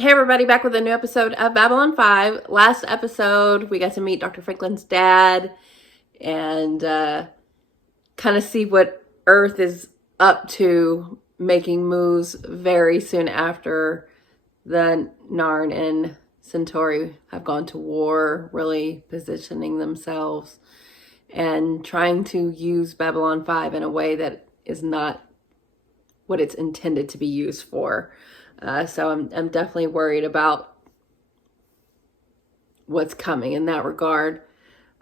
Hey everybody, back with a new episode of Babylon 5. Last episode, we got to meet Dr. Franklin's dad and kind of see what Earth is up to, making moves very soon after the Narn and Centauri have gone to war, really positioning themselves and trying to use Babylon 5 in a way that is not what it's intended to be used for. So I'm definitely worried about what's coming in that regard.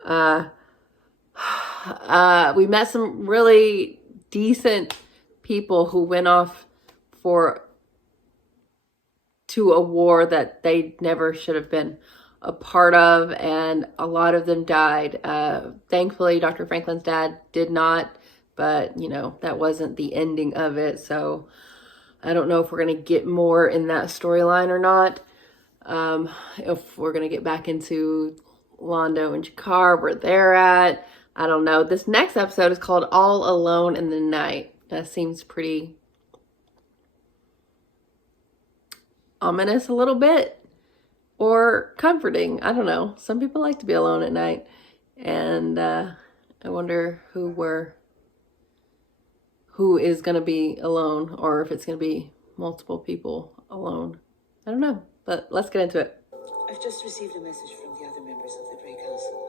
We met some really decent people who went off to a war that they never should have been a part of, and a lot of them died. Thankfully, Dr. Franklin's dad did not, but that wasn't the ending of it. So I don't know if we're going to get more in that storyline or not. If we're going to get back into Londo and G'Kar, where they're at. I don't know. This next episode is called All Alone in the Night. That seems pretty ominous a little bit, or comforting. I don't know. Some people like to be alone at night. And I wonder who is going to be alone, or if it's going to be multiple people alone. I don't know, but let's get into it. I've just received a message from the other members of the Grey Council.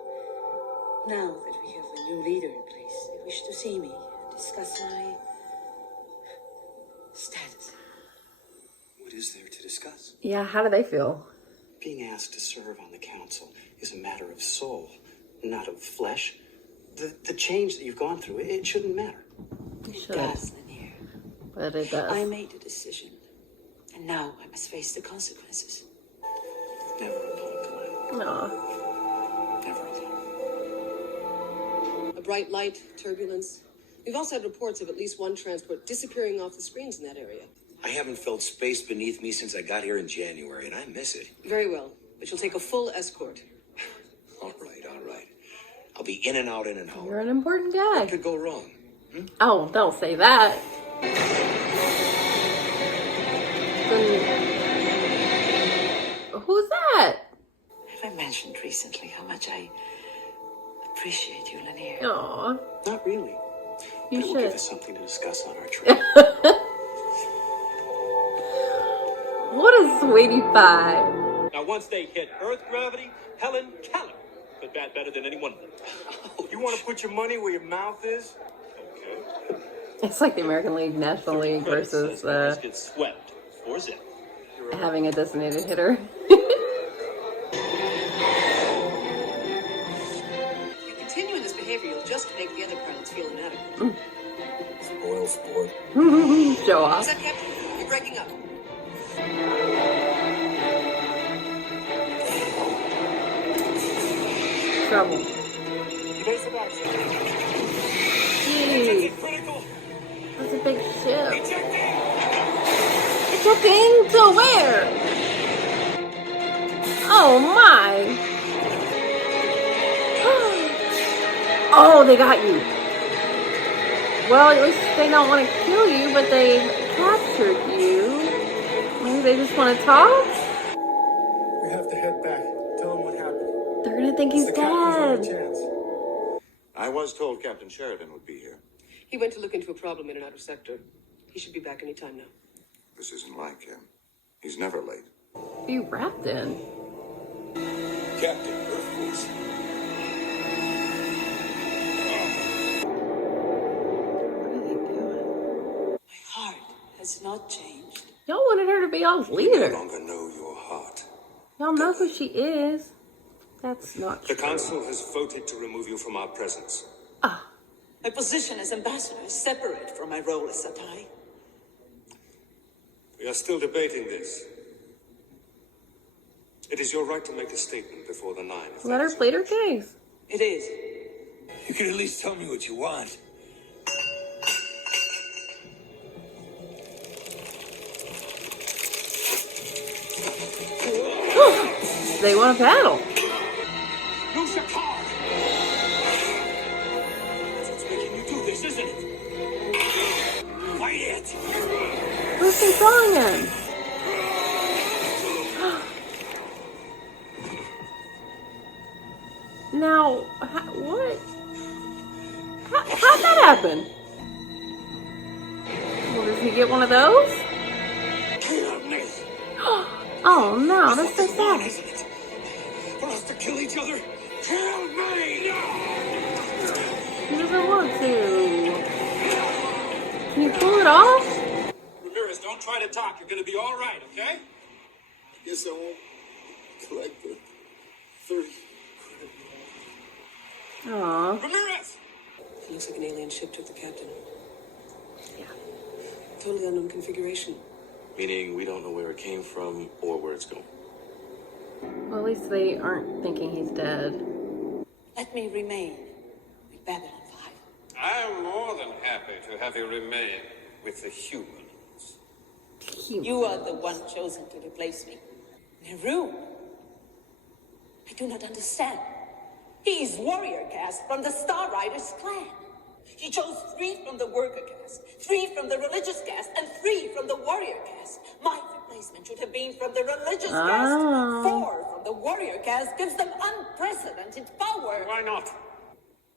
Now that we have a new leader in place, they wish to see me and discuss my status. What is there to discuss? Yeah, how do they feel? Being asked to serve on the council is a matter of soul, not of flesh. The change that you've gone through, it shouldn't matter. It does, Lennier. But it does. I made a decision, and now I must face the consequences. Never alone, Aw. Never alone. A bright light, turbulence. We've also had reports of at least one transport disappearing off the screens in that area. I haven't felt space beneath me since I got here in January, and I miss it. Very well, but you'll take a full escort. All right. I'll be in and out in an hour. You're an important guy. What could go wrong? Oh, don't say that. Who's that? Have I mentioned recently how much I appreciate you, Lennier? Aw, Not really. you But it will give should. us something to discuss on our trip. What a sweetie pie. Now, once they hit Earth gravity, Helen Keller could bat better than anyone. You want to put your money where your mouth is? Okay. It's like the American League, National League versus Let's get swept. 4-0. having a designated hitter. If you continue in this behavior, you'll just make the other pilots feel inadequate. Spoil sport. Show What's off. that, Captain? You're breaking up. Trouble. Evasive action. Jeez, Critical. that's a big ship. Ejecting. Ejecting to where? Oh my. Oh, they got you. Well, at least they don't want to kill you, but they captured you. Maybe they just want to talk? We have to head back. Tell him what happened. They're gonna think he's The captain's only dead. chance. I was told Captain Sheridan would be here. He went to look into a problem in an outer sector. He should be back any time now. This isn't like him. He's never late. What are you wrapped in? Captain, Earth Force. What are they doing? My heart has not changed. Y'all wanted her to be y'all's No leader. longer know your heart. Y'all know who she is. That's not The true. council has voted to remove you from our presence. Ah, My position as ambassador is separate from my role as Satai. We are still debating this. It is your right to make a statement before the Nine. if let that her is plead her your wish. case. It is. You can at least tell me what you want. They want to battle. Use your card! That's what's making you do this, isn't it? Fight it! Who's controlling him? Now, what? How'd that happen? Well, does he get one of those? Kill me. Oh no, that's so sad. Isn't it? For us to kill each other? Kill me! He doesn't want to. Can you pull it off? Ramirez, don't try to talk. You're going to be all right, okay? Guess I won't collect the 30. Aw. Ramirez! It looks like an alien ship took the captain. Yeah. Totally unknown configuration. Meaning we don't know where it came from or where it's going. Well, at least they aren't thinking he's dead. Let me remain with Babylon 5. I am more than happy to have you remain with the humans. You are the one chosen to replace me. Neru. I do not understand. He is warrior caste from the Star Riders clan. He chose 3 from the worker caste, 3 from the religious caste, and 3 from the warrior caste. My replacement should have been from the religious caste. 4 from the warrior caste gives them unprecedented power. Why not?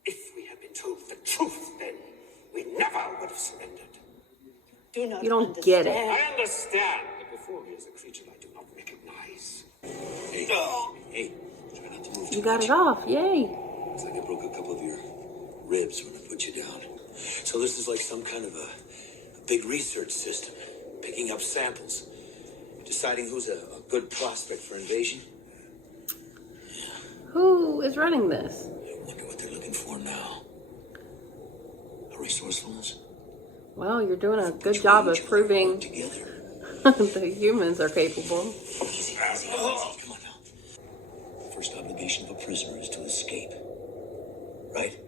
If we had been told the truth then, we never would have surrendered. Do not You don't get it. understand. I understand. But before me is a creature I do not recognize. Hey, hey, try not to move too You got much. it off. Yay. Looks like I broke a couple of your ribs when I put you down. So this is like some kind of a big research system, picking up samples, deciding who's a good prospect for invasion. Who is running this? I wonder what they're looking for now. A resourcefulness? Well, you're doing a good Which job way of each proving work together. the humans are capable. Easy, easy, easy. Come on now. First obligation of a prisoner is to escape. Right?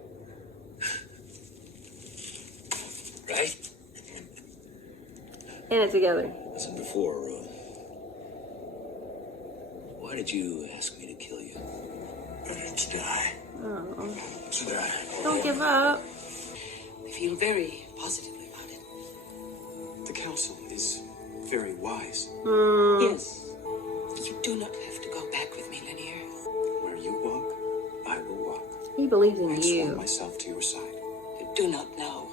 Right? In it together. Listen, before, why did you ask me to kill you? To die. Oh. To die. Don't give up. I feel very positively about it. The council is very wise. Yes. You do not have to go back with me, Lanier. Where you walk, I will walk. He believes I in have sworn you. myself to your side. You do not know.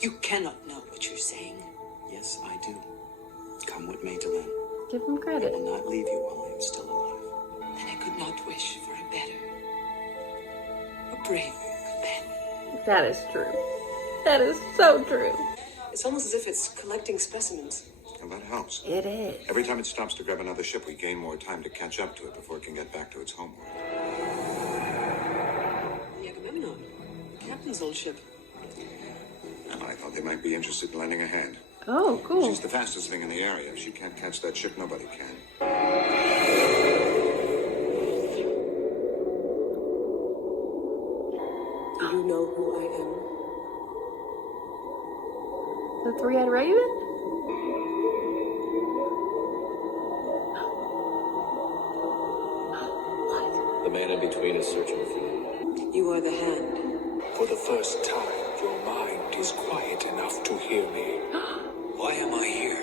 You cannot know what you're saying. Yes, I do. Come what may, Delenn. Give him I credit. will not leave you while I am still alive. And I could not wish for a better, a braver companion. That is true. That is so true. It's almost as if it's collecting specimens. And that helps. It is. Every time it stops to grab another ship, we gain more time to catch up to it before it can get back to its homeworld. The Agamemnon, the captain's old ship. I thought they might be interested in lending a hand. Oh, cool. She's the fastest thing in the area. If she can't catch that ship, nobody can. Do you know who I am? The three-eyed raven? The man in between is searching for you. You are the hand. For the first time, your mind is quiet enough to hear me. Why am I here?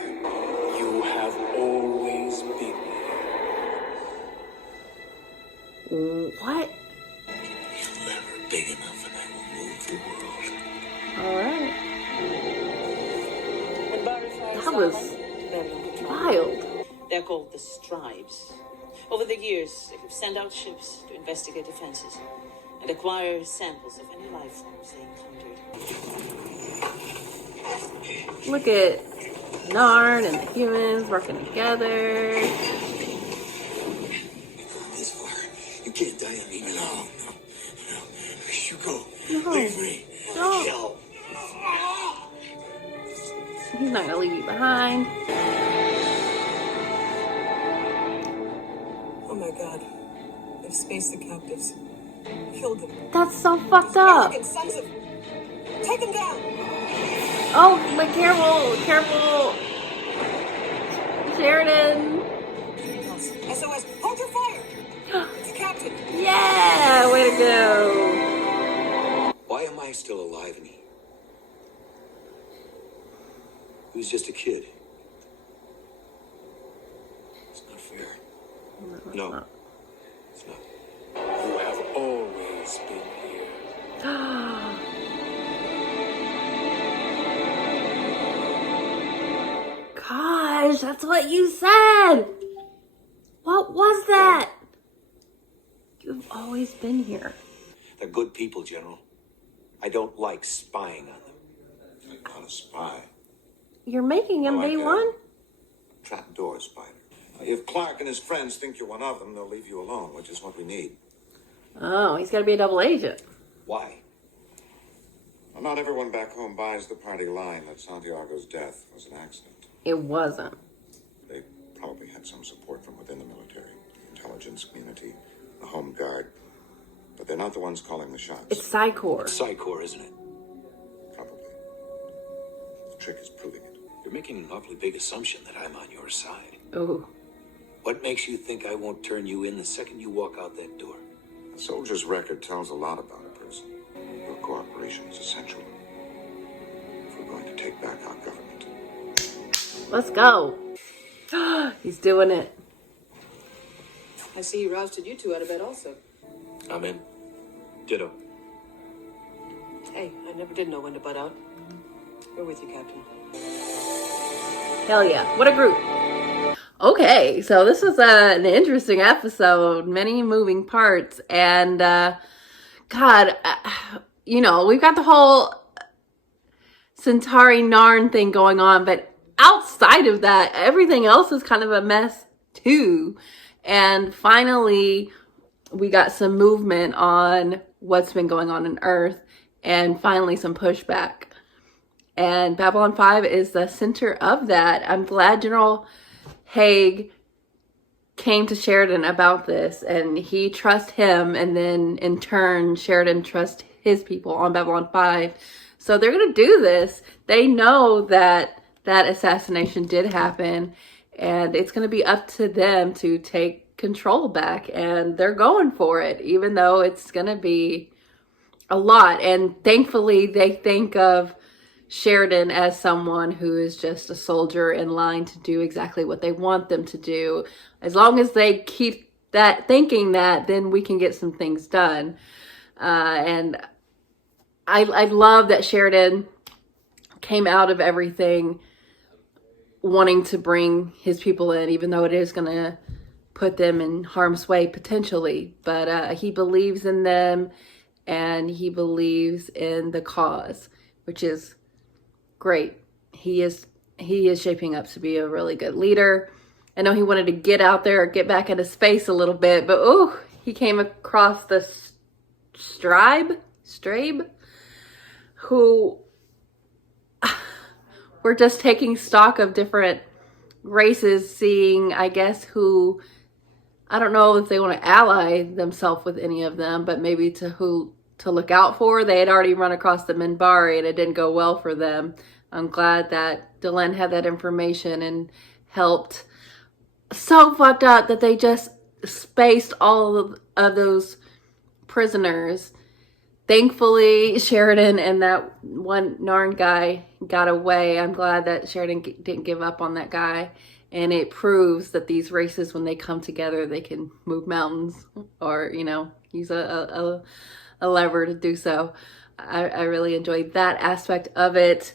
You have always been here. What? A lever big enough and I will move the world. Alright. When Barify That was Babylon controlled. wild. They're called the Scribes. Over the years, they have sent out ships to investigate defenses and acquire samples of any life forms they encountered. Look at Narn and the humans working together. This far. You can't die on me. No. You go. No. Leave me. No. Kill. He's not gonna leave you behind. Oh my god. They've spaced the captives. Killed them. That's so fucked up. Arrogant sons of... Take them down! Oh, but careful, careful. Sheridan. SOS, hold your fire! It's the captain! Yeah, way to go. Why am I still alive and he was just a kid? It's not fair. No, it's not. You have always That's what you said. What was that? You've always been here. They're good people, General. I don't like spying on them. I'm not a spy. You're making him Like be a one? Trapdoor spider. If Clark and his friends think you're one of them, they'll leave you alone, which is what we need. Oh, he's got to be a double agent. Why? Well, not everyone back home buys the party line that Santiago's death was an accident. It wasn't. They probably had some support from within the military, the intelligence community, the home guard. But they're not the ones calling the shots. It's Psychor. Psychor, isn't it? Probably. The trick is proving it. You're making an awfully big assumption that I'm on your side. Ooh. What makes you think I won't turn you in the second you walk out that door? A soldier's record tells a lot about a person. Your cooperation is essential if we're going to take back our government. Let's go. He's doing it. I see he rousted you two out of bed also. I'm in. Ditto. Hey, I never did know when to butt out. We're with you, Captain. Hell yeah. What a group. Okay, so this was an interesting episode. Many moving parts. And, God, you know, we've got the whole Centauri Narn thing going on. But outside of that, everything else is kind of a mess, too. And finally, we got some movement on what's been going on in Earth. And finally, some pushback. And Babylon 5 is the center of that. I'm glad General Haig came to Sheridan about this, and he trusts him, and then in turn, Sheridan trusts his people on Babylon 5. So they're going to do this. They know that that assassination did happen, and it's going to be up to them to take control back, and they're going for it, even though it's going to be a lot. And thankfully, they think of Sheridan as someone who is just a soldier in line to do exactly what they want them to do. As long as they keep that thinking that, then we can get some things done. And I love that Sheridan came out of everything wanting to bring his people in, even though it is going to put them in harm's way potentially. But he believes in them, and he believes in the cause, which is great. He is shaping up to be a really good leader. I know he wanted to get out there, get back in his face a little bit, but he came across the Strabe, who were just taking stock of different races, seeing, I guess, who, I don't know if they want to ally themselves with any of them, but maybe to look out for. They had already run across the Minbari, and it didn't go well for them. I'm glad that Delenn had that information and helped. So fucked up that they just spaced all of those prisoners. Thankfully, Sheridan and that one Narn guy got away. I'm glad that Sheridan didn't give up on that guy. And it proves that these races, when they come together, they can move mountains or, you know, use a lever to do so. I really enjoyed that aspect of it.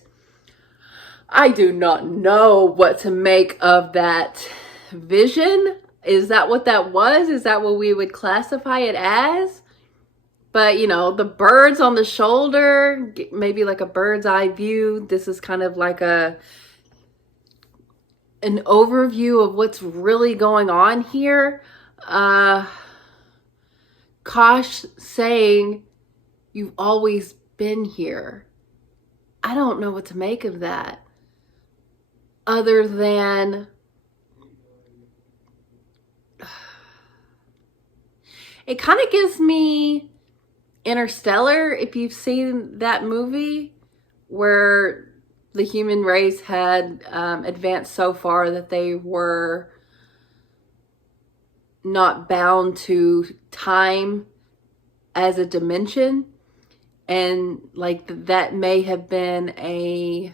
I do not know what to make of that vision. Is that what that was? Is that what we would classify it as? But, you know, the birds on the shoulder, maybe like a bird's eye view. This is kind of like an overview of what's really going on here. Kosh saying, "You've always been here." I don't know what to make of that. Other than it kind of gives me Interstellar, if you've seen that movie, where the human race had advanced so far that they were not bound to time as a dimension. And like that may have been a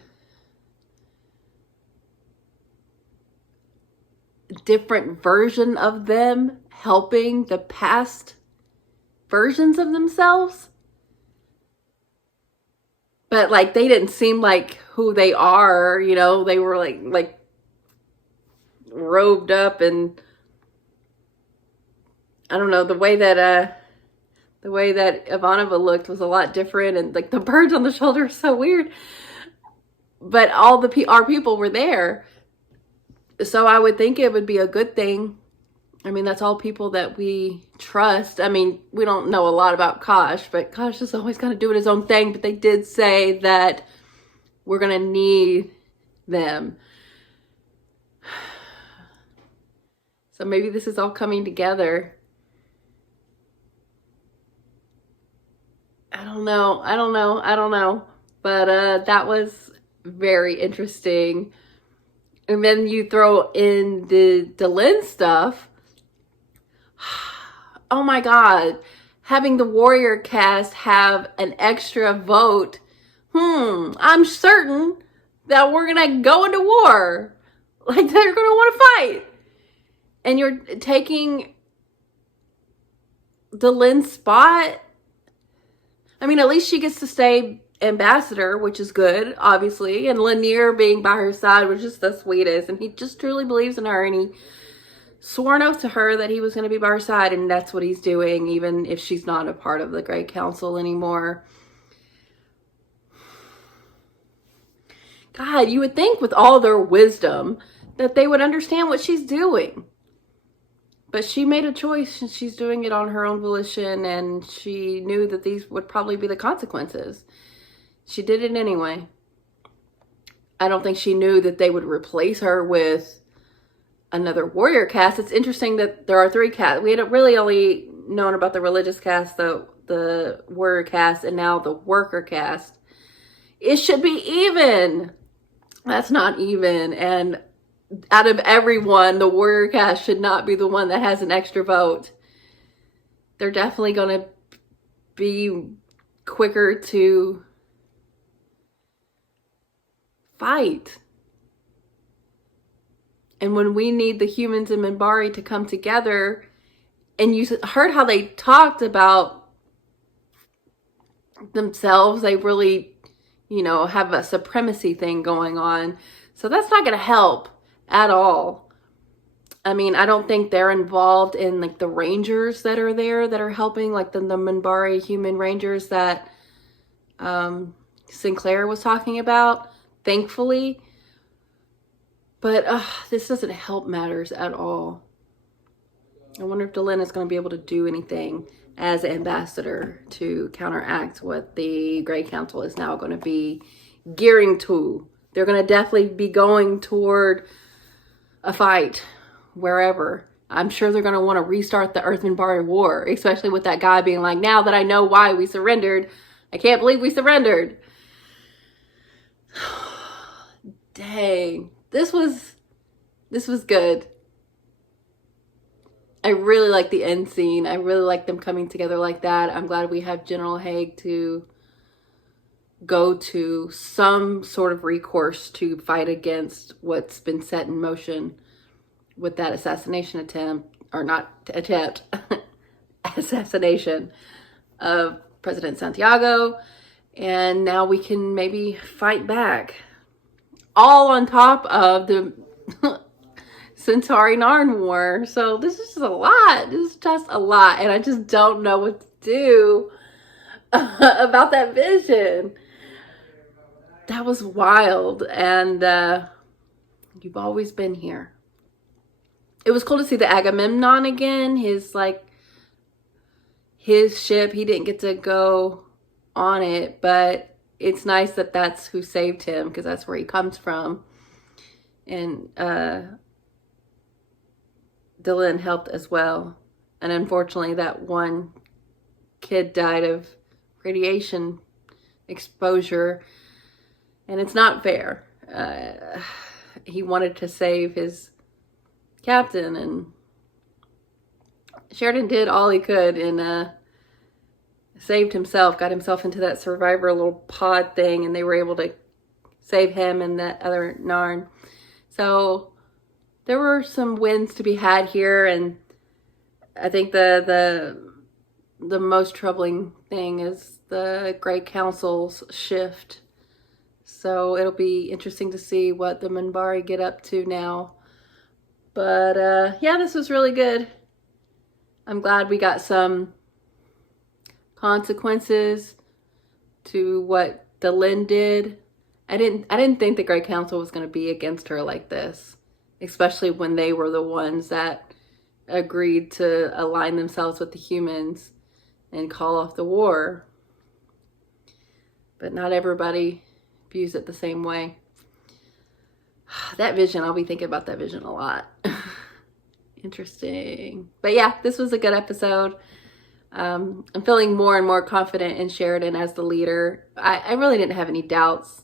different version of them helping the past versions of themselves. But like they didn't seem like who they are, you know, they were like robed up, and I don't know, the way that Ivanova looked was a lot different, and like the birds on the shoulder are so weird. But all our people were there, so I would think it would be a good thing. I mean, that's all people that we trust. I mean, we don't know a lot about Kosh, but Kosh is always going to do his own thing. But they did say that we're going to need them. So maybe this is all coming together. I don't know. But that was very interesting. And then you throw in the Delenn stuff. Oh my God. Having the Warrior cast have an extra vote. I'm certain that we're going to go into war. Like, they're going to want to fight. And you're taking Delenn's spot. I mean, at least she gets to stay ambassador, which is good, obviously. And Lanier being by her side was just the sweetest. And he just truly believes in her. And he swore an oath to her that he was going to be by her side. And that's what he's doing, even if she's not a part of the Great Council anymore. God, you would think with all their wisdom that they would understand what she's doing. But she made a choice, and she's doing it on her own volition, and she knew that these would probably be the consequences. She did it anyway. I don't think she knew that they would replace her with another warrior cast. It's interesting that there are 3 casts. We had really only known about the religious cast, the warrior cast, and now the worker cast. It should be even. That's not even. And out of everyone, the warrior cast should not be the one that has an extra vote. They're definitely going to be quicker to fight. And when we need the humans in Minbari to come together, and you heard how they talked about themselves, they really, have a supremacy thing going on. So that's not going to help at all. I mean, I don't think they're involved in like the rangers that are there that are helping, like the Minbari human rangers that Sinclair was talking about, thankfully. But this doesn't help matters at all. I wonder if Delenn is going to be able to do anything as ambassador to counteract what the Grey Council is now going to be gearing to. They're going to definitely be going toward a fight wherever. I'm sure they're going to want to restart the Earth Minbari War, especially with that guy being like, now that I know why we surrendered, I can't believe we surrendered. Dang. This was good. I really like the end scene. I really like them coming together like that. I'm glad we have General Haig to go to some sort of recourse to fight against what's been set in motion with that assassination attempt, or not attempt, assassination of President Santiago. And now we can maybe fight back. All on top of the Centauri Narn War. So this is just a lot. This is just a lot. And I just don't know what to do about that vision. That was wild. And you've always been here. It was cool to see the Agamemnon again. His ship. He didn't get to go on it. But it's nice that that's who saved him, because that's where he comes from. And Delenn helped as well. And unfortunately, that one kid died of radiation exposure. And it's not fair. He wanted to save his captain, and Sheridan did all he could and saved himself, got himself into that survivor little pod thing, and they were able to save him and that other Narn. So there were some wins to be had here, and I think the most troubling thing is the Great Council's shift. So it'll be interesting to see what the Minbari get up to now. But yeah, this was really good. I'm glad we got some consequences to what Delenn did. I didn't think the Great Council was going to be against her like this, especially when they were the ones that agreed to align themselves with the humans and call off the war. But not everybody views it the same way. That vision, I'll be thinking about that vision a lot. Interesting. But yeah, this was a good episode. I'm feeling more and more confident in Sheridan as the leader. I really didn't have any doubts.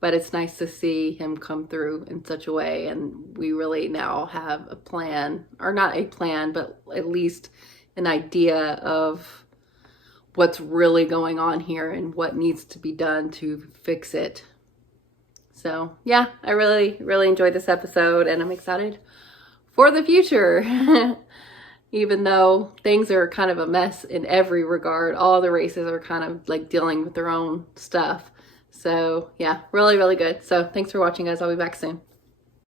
But it's nice to see him come through in such a way, and we really now have a plan, or not a plan, but at least an idea of what's really going on here and what needs to be done to fix it. So yeah, I really, really enjoyed this episode, and I'm excited for the future. Even though things are kind of a mess in every regard, all the races are kind of like dealing with their own stuff. So yeah, really, really good. So thanks for watching, guys. I'll be back soon.